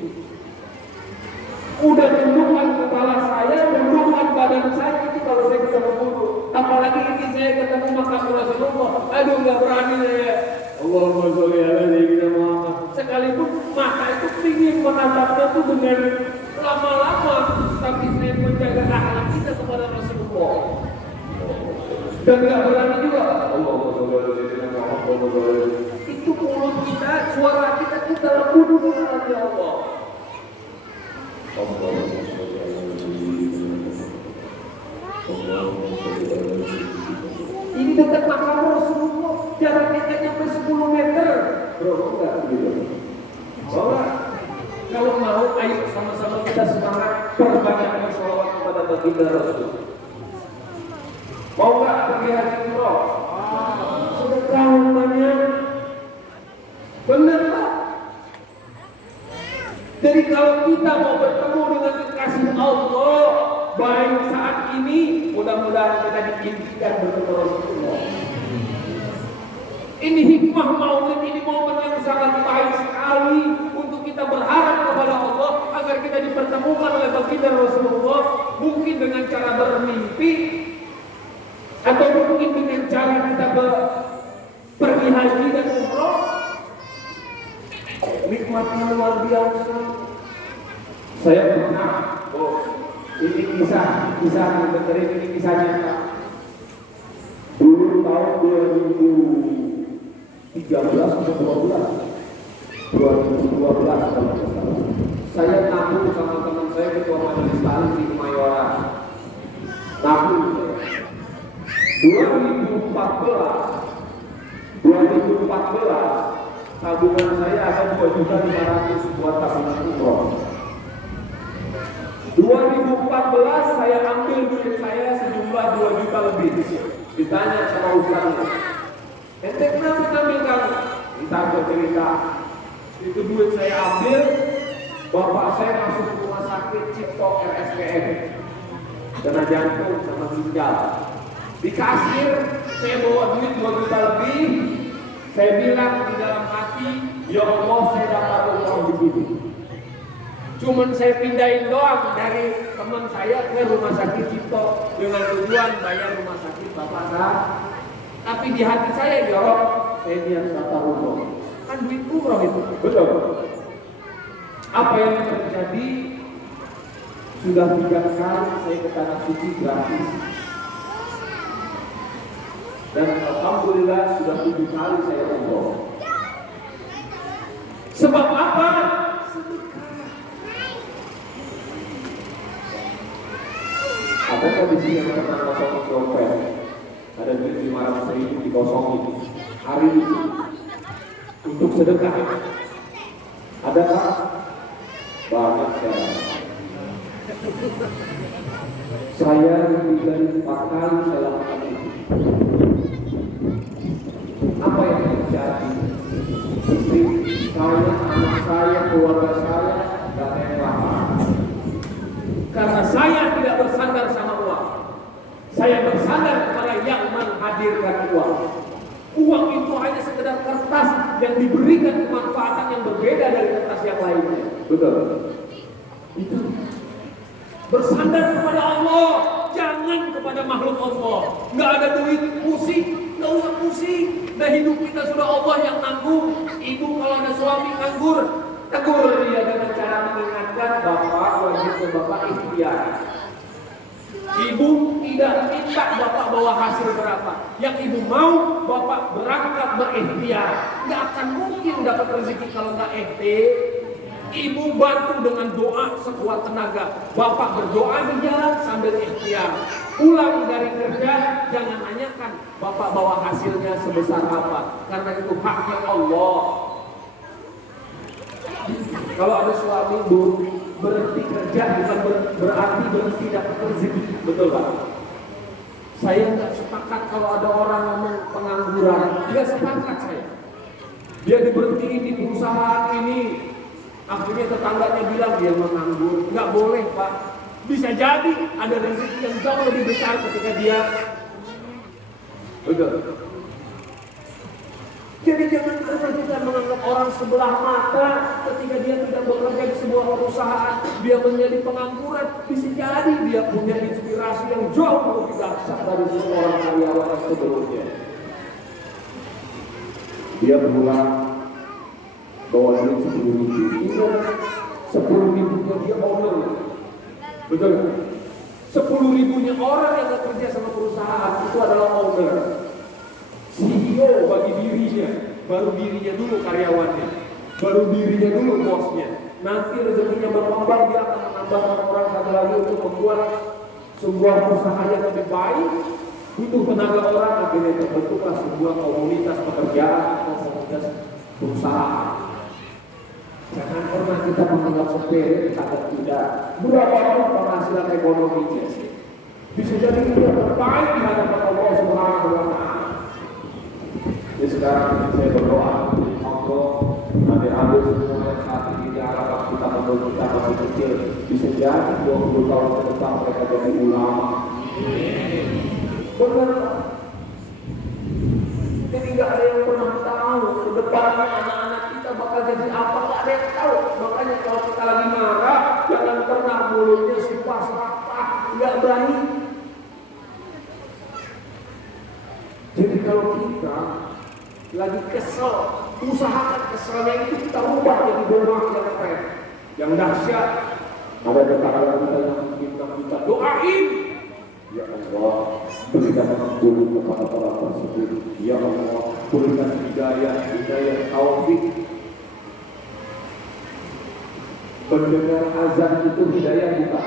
Udah tundukkan kepala saya, tundukkan badan saya itu kalau saya ketemu guru. Apalagi ini saya ketemu makam Rasulullah. Aduh nggak berani saya. Allahumma sholli ala sayyidina Muhammad. Sekalipun mata itu ingin menatapnya tuh dengan lama-lama, tapi saya menjaga akhlak kita kepada Rasulullah. Dan nggak berani juga. Allahumma sholli ala sayyidina Muhammad. Itu mulut kita, suara kita lembut kepada Allah. Allahumma sholli ala sayyidina Muhammad. Ini dekat makam Rasulullah, jaraknya nggak nyampe 10 meter. Bro, enggak gitu. Bahwa kalau mau, ayo sama-sama kita semangat perbanyak bersolawat kepada baginda Rasul. Mau nggak pergi haji umroh? Sedekah banyak, benar Pak. Jadi kalau kita mau bertemu dengan kekasih Allah, baik saat ini, mudah-mudahan kita diizinkan bertemu Rasulullah. Ini hikmah maulid, ini momen yang sangat baik sekali untuk kita berharap kepada Allah agar kita dipertemukan oleh baginda Rasulullah, mungkin dengan cara bermimpi atau mungkin dengan cara kita pergi haji dan umroh. Nikmatnya luar biasa. Saya pernah, ini kisah yang dengerin, ini kisahnya Pak. Dulu tahun 2013 atau 2012 kalau tidak salah. Saya nabung sama teman saya ketua majelis taklim di Kemayoran. Nabung 2014 tabungan saya ada 2.500.000 buat tabungan umroh. 2014 saya ambil duit saya sejumlah 2 juta lebih. Ditanya sama ustaznya, ente kenapa ngambil kamu? Ntar gue cerita. Itu duit saya ambil, bapak saya masuk ke rumah sakit Cipto RSPM, kena jantung sama ginjal. Di kasir saya bawa duit 2 juta lebih. Saya bilang di dalam hati, ya Allah saya dapat uang begini. Cuman saya pindahin doang dari teman saya ke rumah sakit Cipto dengan tujuan bayar rumah sakit bapak saya. Tapi di hati saya jorok, saya niat dapat umroh. Kan duit umroh itu. Betul. Apa yang terjadi? Sudah 3 kali saya ke tanah suci gratis. Dan alhamdulillah sudah 7 kali saya umroh. Sebab apa? Adakah di sini yang pernah kosongin dompet? Ada duit 500.000 dikosongin hari itu untuk sedekah. Adakah? Banyak sekali. Saya lebih dari 4 kali saya lakukan itu. Apa yang terjadi? Istri saya, anak saya, keluarga saya gak ada yang lapar. Karena saya tidak bersandar sama uang. Saya bersandar kepada yang menghadirkan uang. Uang itu hanya sekedar kertas yang diberikan kemanfaatan yang berbeda dari kertas yang lainnya. Betul. Itu bersandar kepada Allah, jangan kepada makhluk Allah. Nggak ada duit, pusing, nggak usah pusing. Nah hidup kita sudah Allah yang nanggung. Ibu kalau ada suami nganggur, tegur dia dengan cara mengingatkan bapak wajib ke bapak ikhtiar. Ibu tidak minta bapak bawa hasil berapa. Yang ibu mau bapak berangkat berikhtiar. Nggak akan mungkin dapat rezeki kalau nggak ikhtiar. Ibu bantu dengan doa sekuat tenaga. Bapak berdoa di jalan sambil ikhtiar. Pulang dari kerja jangan tanyakan bapak bawa hasilnya sebesar apa. Karena itu haknya Allah. Kalau ada suami ibu berhenti kerja bukan berarti berhenti dapat rezeki. Betul Pak? Saya nggak sepakat kalau ada orang ngomong pengangguran. Nggak sepakat saya. Dia diberhentiin di perusahaan ini. Akhirnya tetangganya bilang dia menganggur. Nggak boleh Pak. Bisa jadi ada rezeki yang jauh lebih besar ketika dia. Betul. Jadi jangan pernah kita menganggap orang sebelah mata ketika dia tidak bekerja di sebuah perusahaan, dia menjadi pengangguran. Bisa jadi dia punya inspirasi yang jauh lebih dahsyat dari seorang karyawan yang sebelumnya. Dia pulang bawa duit 10.000. Ingat 10.000-nya dia owner. Betul. 10.000-nya orang yang bekerja sama perusahaan itu adalah owner. CEO bagi dirinya, baru dirinya dulu karyawannya, baru dirinya dulu bosnya. Nanti rezekinya berkembang, dia akan menambahkan orang satu lagi untuk membuat sebuah perusahaan yang lebih baik. Butuh tenaga orang, akhirnya terbentuklah sebuah komunitas pekerjaan atau komunitas perusahaan. Jangan pernah kita menganggap sepele, sangat tidak. Berapapun penghasilan ekonominya sih, bisa jadi dia terbaik di hadapan Allah Subhanahu wa Ta'ala. Jadi sekarang saya berdoa, Allah adik-adik semua yang saat ini diharapkan kita menurut kita masih kecil, bisa jadi 20 tahun ke depan mereka jadi ulama. Benar. Jadi nggak ada yang pernah tahu ke depannya anak-anak kita bakal jadi apa, nggak ada yang tahu. Makanya kalau kita lagi marah, jangan pernah mulutnya sumpah serapah, nggak baik. Jadi kalau kita lagi kesel, usahakan keselnya itu kita ubah jadi doa yang keren, yang dahsyat. Ada tetangga kita yang kita Doain. Ya Allah, berikan pengampun kepada para tersebut. Ya Allah, berikan hidayah taufik. Mendengar azan itu hidayah bukan?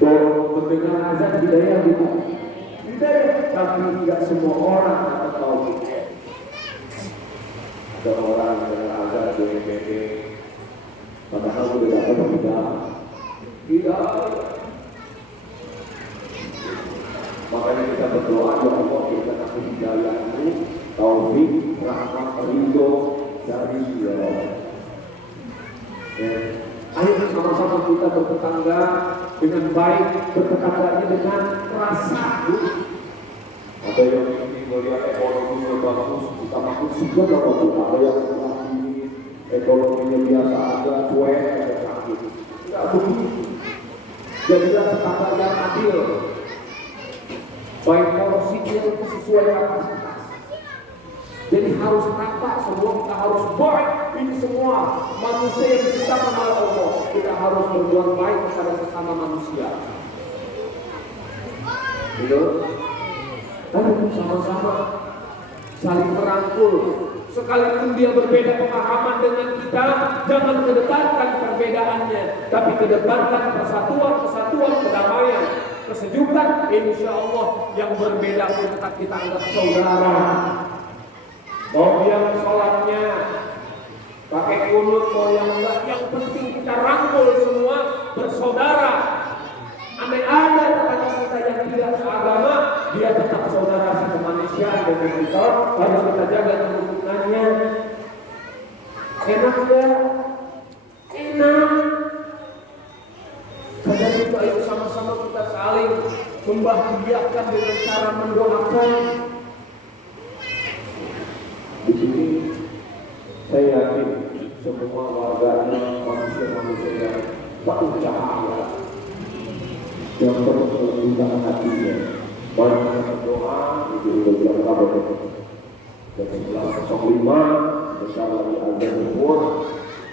Mendengar azan hidayah bukan? Hidayah, tapi tidak semua orang dapat taufik. Ada orang yang mendengar azan BBB, padahal sudah dapat hidayah. Makanya kita berdoa, ya Allah, berikan aku hidayahmu, taufik, rahmat, ridho dari Ya Allah. Ayo sama-sama kita bertetangga dengan baik, bertetangganya dengan rasa. Ada yang ingin melihat ekonominya bagus, kita makin juga kalau kita ada yang lagi ekonominya biasa aja, cuek, ada sakit. Tidak begitu. Jadilah tetangga yang adil. Baik porsinya itu sesuai kapasitas. Jadi harus rata, semua kita harus baik. Ini semua manusia yang diciptakan oleh Allah. Kita harus berbuat baik kepada sesama manusia. Betul? Ayo sama-sama saling merangkul. Sekalipun dia berbeda pemahaman dengan kita, jangan kedepankan perbedaannya, tapi kedepankan persatuan, kedamaian, kesejukan. Insya Allah yang berbeda pun tetap kita anggap saudara. Mau yang sholatnya pakai kunut, mau yang enggak, yang penting kita rangkul semua bersaudara. Andai ada tetangga kita yang tidak seagama, dia tetap saudara semanusia dengan kita. Harus kita jaga kerukunannya. Enak ya? Enak. Karena itu ayo sama-sama kita saling membahagiakan dengan cara mendoakan. Di sini saya yakin semua warganya manusia-manusia yang penuh cahaya, yang penuh kelembutan hatinya. Banyak yang berdoa, itu sudah bilang kabar. Dan 11.05 bersama di azan zuhur,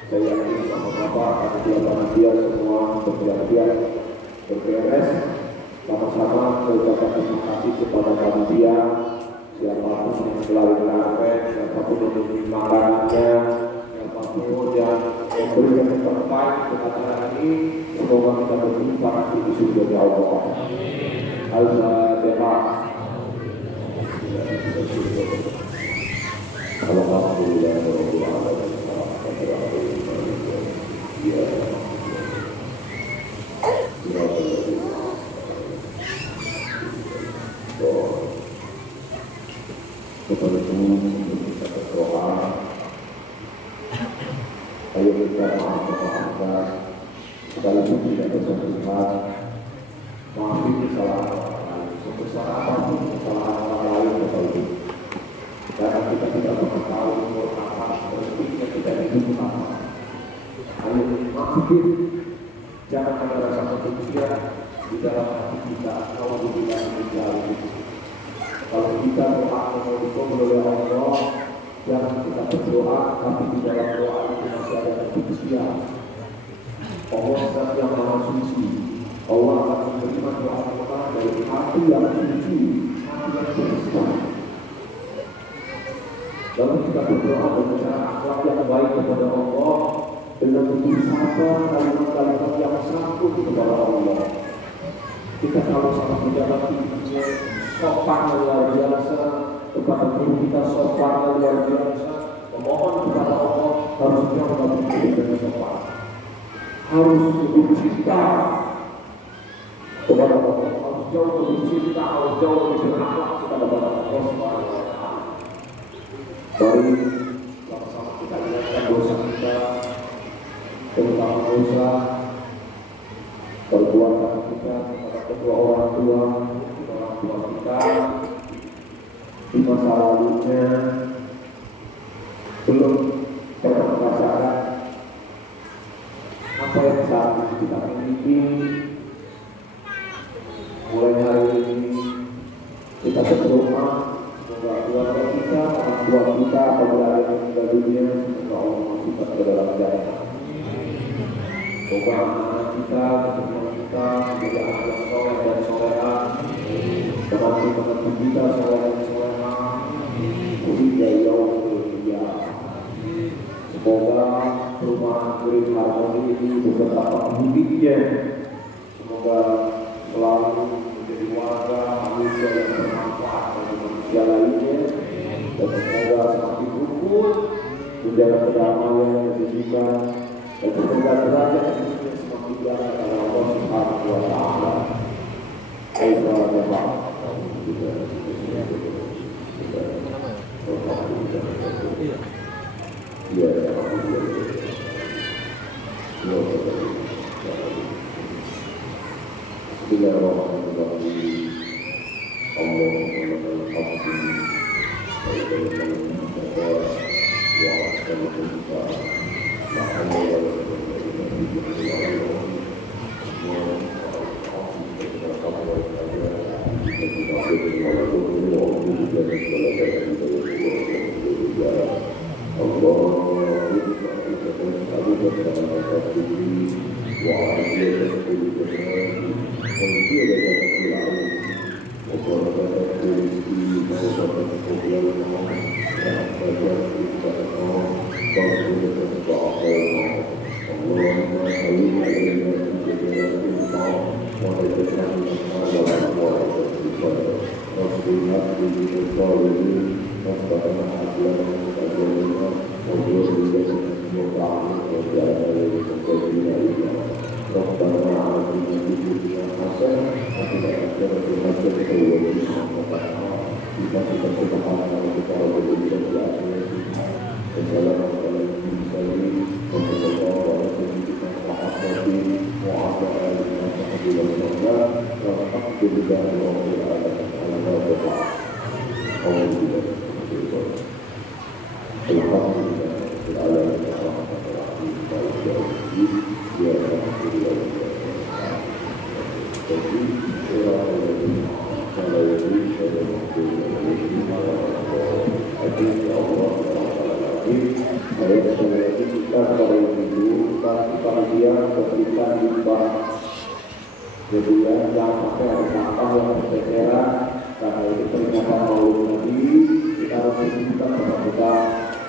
saya yakin sama Bapak, ada di dia semua bersiap-siap berberes. Sama-sama saya ucapkan terima kasih kepada panitia, siapapun yang selalu berarti, siapapun yang memberi makanannya, siapapun yang memberikan yang terbaik untuk acara ini, semoga kita berjumpa nanti di surga Allah. Al-Fatihah. Alhamdulillah. Kepada semua kita berdoa, ayo kita maafkan sekalipun tidak bersifat, maafin kesalahan orang lain, sebesar apapun kesalahan orang lain betul. Karena kita tidak pernah tahu umur apa, rezekinya kita hidup apa. Ayo maafin, jangan ada rasa manusia di dalam hati kita. Kalau kita menjauh, kalau kita doa menurut oleh Allah, jangan kita berdoa, tapi di dalam doa itu masih ada kebencian. Allah zat yang maha suci. Allah akan menerima doa kita dari hati yang suci, hati yang bersih. Lalu kita berdoa dengan cara akhlak yang baik kepada Allah, dengan berusaha kalimat-kalimat yang santun kepada Allah. Kita kalau sama pejabat tingginya sopan luar biasa, kepada guru kita sopan luar biasa, memohon kepada Allah harusnya mendapat dengan sopan, harus lebih cinta kepada Allah, harus jauh lebih cinta, harus jauh lebih berakhlak kepada Allah Subhanahu wa Ta'ala. Mari sama-sama kita ingatkan dosa kita, terutama dosa perbuatan kita kepada kedua orang tua kita di masa lalunya belum pernah merasakan apa yang saat ini kita miliki. Mulai hari ini kita berdoa semoga keluarga kita, orang tua kita, apabila ada yang meninggal dunia, semoga Allah masukkan ke dalam jannah. Semoga anak-anak kita, keturunan kita menjadi anak yang soleh dan soleha, menantu-menantu kita soleh dan soleha, hingga yaumul qiyamah. Semoga perumahan Kurim Harmoni ini beserta penghuninya, semoga selalu menjadi warga manusia yang bermanfaat bagi manusia lainnya, dan semoga semakin rukun, menjaga kedamaian, kesejukan, dan semoga derajat hidupnya semakin tinggi karena Allah Subhanahu wa Ta'ala. Bismillahirrahmanirrahim. Allahumma Kemudian jangan sampai ada sampah yang berceceran karena itu peringatan Maulid Nabi. Kita harus menunjukkan bahwa kita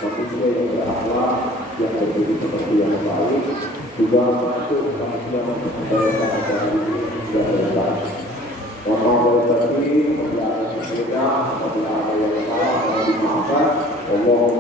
manusia yang berakhlak, yang berbudi seperti yang baik, juga masuk manusia memperbaiki agama ini dan benar. Maka boleh tadi, apabila ada yang berbeda, apabila ada yang salah, mohon dimaafkan. Allah